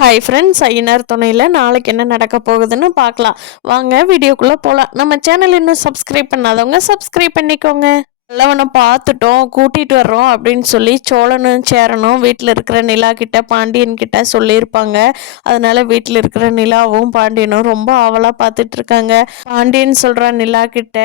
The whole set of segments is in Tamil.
ஹாய் ஃப்ரெண்ட்ஸ், ஐயனார் துணையில் நாளைக்கு என்ன நடக்க போகுதுன்னு பார்க்கலாம். வாங்க வீடியோக்குள்ளே போகலாம். நம்ம சேனல் இன்னும் சப்ஸ்கிரைப் பண்ணாதவங்க சப்ஸ்கிரைப் பண்ணிக்கோங்க. நல்லவனை பார்த்துட்டோம், கூட்டிகிட்டு வர்றோம் அப்படின்னு சொல்லி சோழனும் சேரனும் வீட்டில் இருக்கிற நிலா கிட்ட பாண்டியன் கிட்ட சொல்லியிருப்பாங்க. அதனால வீட்டில் இருக்கிற நிலாவும் பாண்டியனும் ரொம்ப ஆவலாக பார்த்துட்டு இருக்காங்க. பாண்டியன் சொல்கிற நிலா கிட்ட,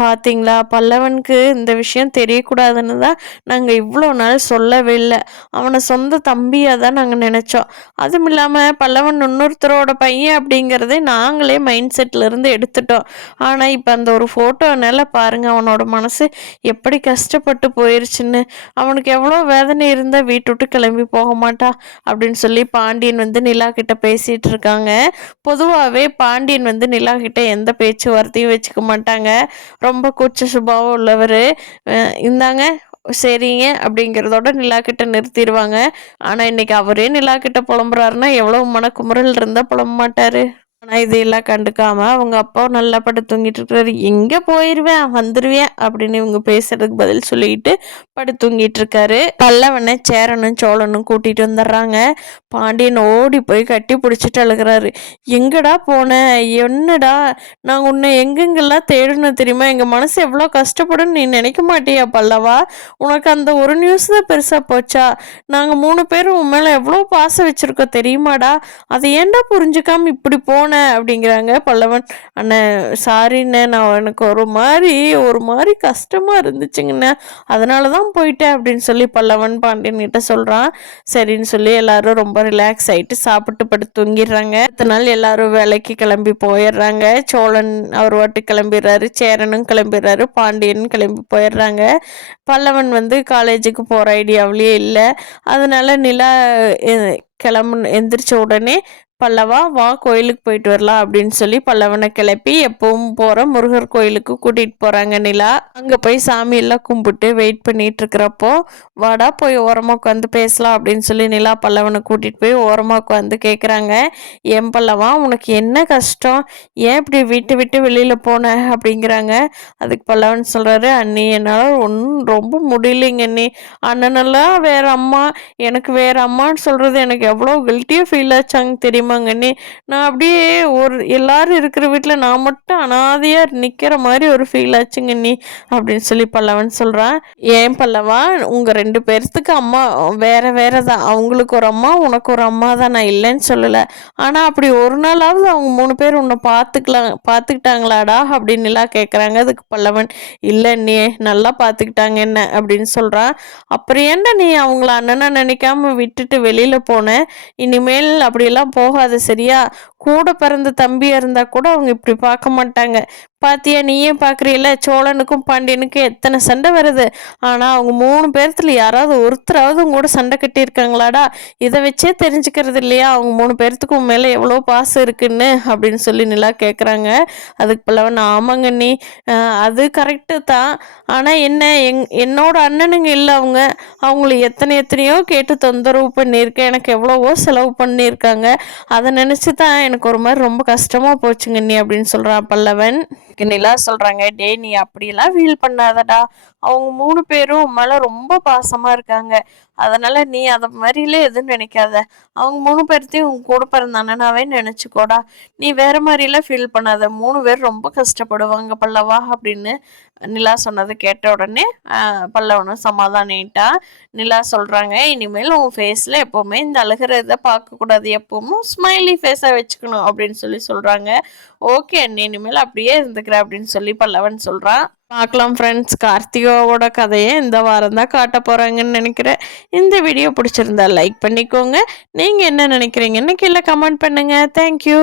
பார்த்தீங்களா, பல்லவனுக்கு இந்த விஷயம் தெரியக்கூடாதுன்னு தான் நாங்கள் இவ்வளோ நாள் சொல்லவே இல்லை. அவனை சொந்த தம்பியாக தான் நாங்கள் நினச்சோம். அதுவும் இல்லாமல் பல்லவன் இன்னொருத்தரோட பையன் அப்படிங்கிறதே நாங்களே மைண்ட் செட்லேருந்து எடுத்துட்டோம். ஆனால் இப்போ அந்த ஒரு ஃபோட்டோனால பாருங்கள் அவனோட மனசு எப்படி கஷ்டப்பட்டு போயிருச்சுன்னு. அவனுக்கு எவ்வளோ வேதனை இருந்தால் வீட்டு விட்டு கிளம்பி போக மாட்டா அப்படின்னு சொல்லி பாண்டியன் நிலா கிட்ட பேசிகிட்டு இருக்காங்க. பொதுவாகவே பாண்டியன் நிலா கிட்ட எந்த பேச்சுவார்த்தையும் வச்சுக்க மாட்டாங்க. ரொம்ப கூச்ச சுபாவம் உள்ளவர். இந்தாங்க சரிங்க அப்படிங்கிறதோட நிலா கிட்ட நிறுத்திடுவாங்க. ஆனால் இன்னைக்கு அவரே நிலா கிட்ட புலம்புறாருன்னா எவ்வளோ மனக்குமுறல் இருந்தால் புலம்ப மாட்டார். ஆனால் இதையெல்லாம் கண்டுக்காம அவங்க அப்பா நல்லா படுத்து தூங்கிட்டு இருக்காரு. எங்கே போயிடுவேன் வந்துடுவேன் அப்படின்னு இவங்க பேசுறதுக்கு பதில் சொல்லிக்கிட்டு படுத்து தூங்கிட்டு இருக்காரு. பல்லவனை சேரனும் சோழனும் கூட்டிகிட்டு வந்துடுறாங்க. பாண்டியன் ஓடி போய் கட்டி பிடிச்சிட்டு அழுகிறாரு. எங்கடா போன, என்னடா, நான் உன்னை எங்கெங்கெல்லாம் தேடணும் தெரியுமா? எங்கள் மனசு எவ்வளோ கஷ்டப்படும் நீ நினைக்க மாட்டியா பல்லவா? உனக்கு அந்த ஒரு நியூஸ் தான் பெருசாக போச்சா? நாங்கள் 3 பேரும் உன் மேலே எவ்வளோ பாசம் வச்சுருக்கோம் தெரியுமாடா? அதை ஏன்டா புரிஞ்சுக்காம இப்படி போன அப்படிங்கிறாங்க. பல்லவன், அண்ணன் சாரிண்ணே, நான் எனக்கு ஒரு மாதிரி கஷ்டமாக இருந்துச்சுங்கண்ணே, அதனால தான் போயிட்டேன் அப்படின்னு சொல்லி பல்லவன் பாண்டியன் கிட்ட சொல்கிறான். சரின்னு சொல்லி எல்லாரும் ரொம்ப ரிலாக்ஸ் ஆகிட்டு சாப்பிட்டு படுத்து தூங்கிடுறாங்க. அடுத்த நாள் எல்லாரும் வேலைக்கு கிளம்பி போயிடுறாங்க. சோழன் அவர் வாட்டு கிளம்பிடுறாரு, சேரனும் கிளம்பிடுறாரு, பாண்டியன் கிளம்பி போயிடுறாங்க. பல்லவன் காலேஜுக்கு போகிற ஐடியாவிலேயே இல்லை. அதனால நிலா எந்திரிச்ச உடனே, பல்லவா வா கோயிலுக்கு போயிட்டு வரலாம் அப்படின்னு சொல்லி பல்லவனை கிளப்பி எப்பவும் போகிற முருகர் கோயிலுக்கு கூட்டிகிட்டு போகிறாங்க நிலா. அங்கே போய் சாமியெல்லாம் கும்பிட்டு வெயிட் பண்ணிட்டு இருக்கிறப்போ, வாடா போய் ஓரமாக உட்காந்து பேசலாம் அப்படின்னு சொல்லி நிலா பல்லவனை கூட்டிகிட்டு போய் ஓரமாக உட்காந்து கேட்குறாங்க. ஏன் பல்லவா, உனக்கு என்ன கஷ்டம், ஏன் இப்படி விட்டு விட்டு வெளியில் போன அப்படிங்கிறாங்க. அதுக்கு பல்லவன் சொல்கிறாரு, அண்ணி என்னால் ஒன்றும் ரொம்ப முடியலைங்க அண்ணி. அண்ணனெல்லாம் வேற அம்மா, எனக்கு வேற அம்மான்னு சொல்கிறது எனக்கு எவ்வளோ கில்ட்டியாக ஃபீல் ஆச்சாங்க தெரியுமா அண்ணி. நான் அப்படியே எல்லாரும் இருக்கிற வீட்டில் நான் மட்டும் அனாதையாக நிற்கிற மாதிரி ஒரு ஃபீல் ஆச்சுங்க அண்ணி அப்படின்னு சொல்லி பல்லவன் சொல்கிறான். ஏன் பல்லவா, உங்கள் 2 பேர்த்துக்கு அம்மா வேற தான். அவங்களுக்கு ஒரு அம்மா, உனக்கு ஒரு அம்மா தான், நான் இல்லைன்னு சொல்லலை. ஆனால் அப்படி ஒரு நாளாவது அவங்க 3 பேர் உன்னை பார்த்துக்கிட்டாங்களாடா அப்படின்னு எல்லாம் கேட்குறாங்க. அதுக்கு பல்லவன், இல்லை நீ நல்லா பார்த்துக்கிட்டாங்க என்ன அப்படின்னு சொல்கிறான். அப்புறம் ஏன்டா நீ அவங்கள அண்ணனா நினைக்காம விட்டுட்டு வெளியில் போன? இனிமேல் அப்படியெல்லாம் போகாது சரியா? கூட பிறந்த தம்பியாக இருந்தால் கூட அவங்க இப்படி பார்க்க மாட்டாங்க. பாத்தியா, நீயே பார்க்குறீல்ல, சோழனுக்கும் பாண்டியனுக்கும் எத்தனை சண்டை வருது. ஆனால் அவங்க 3 பேர்த்துல யாராவது ஒருத்தராவது கூட சண்டை கட்டியிருக்காங்களாடா? இதை வச்சே தெரிஞ்சுக்கிறது இல்லையா அவங்க 3 பேர்த்துக்கும் மேலே எவ்வளோ பாசம் இருக்குன்னு அப்படின்னு சொல்லி நிலா கேட்குறாங்க. அதுக்கு பல்லவன், ஆமாங்க நீ, அது கரெக்டு தான். ஆனால் என்ன, என்னோட அண்ணனுங்க இல்லை அவங்க. அவங்கள எத்தனையோ கேட்டு தொந்தரவு பண்ணியிருக்கேன், எனக்கு எவ்வளவோ செலவு பண்ணியிருக்காங்க. அதை நினச்சி தான் எனக்கு ஒரு மாதிரி ரொம்ப கஷ்டமாக போச்சுங்க நீ அப்படின்னு சொல்கிறான் பல்லவன். நிலா சொல்கிறாங்க, டே நீ அப்படியெல்லாம் ஃபீல் பண்ணாதடா, அவங்க 3 பேரும் மேலே ரொம்ப பாசமாக இருக்காங்க. அதனால் நீ அதை மாதிரிலே எதுவும் நினைக்காத. அவங்க 3 பேர்த்தையும் உன் கூட பிறந்த அண்ணனாவே நினச்சிக்கோடா. நீ வேறு மாதிரிலாம் ஃபீல் பண்ணாத. 3 பேர் ரொம்ப கஷ்டப்படுவாங்க பல்லவா அப்படின்னு நிலா சொன்னதை கேட்ட உடனே பல்லவனும் சமாதானிட்டா. நிலா சொல்கிறாங்க, இனிமேல் உன் ஃபேஸில் எப்போவுமே இந்த அழுகிறத பார்க்கக்கூடாது, எப்பவும் ஸ்மைலி ஃபேஸாக வச்சுக்கணும் அப்படின்னு சொல்லி சொல்கிறாங்க. ஓகே அண்ணி, இனிமேல் அப்படியே இருந்துக்கிறேன் அப்படின்னு சொல்லி பல்லவன் சொல்கிறான். பார்க்கலாம் ஃப்ரெண்ட்ஸ், கார்த்திகாவோட கதையை இந்த வாரம் தான் காட்ட போகிறாங்கன்னு நினைக்கிறேன். இந்த வீடியோ பிடிச்சிருந்தா லைக் பண்ணிக்கோங்க. நீங்கள் என்ன நினைக்கிறீங்கன்னு கீழே கமெண்ட் பண்ணுங்கள். தேங்க்யூ.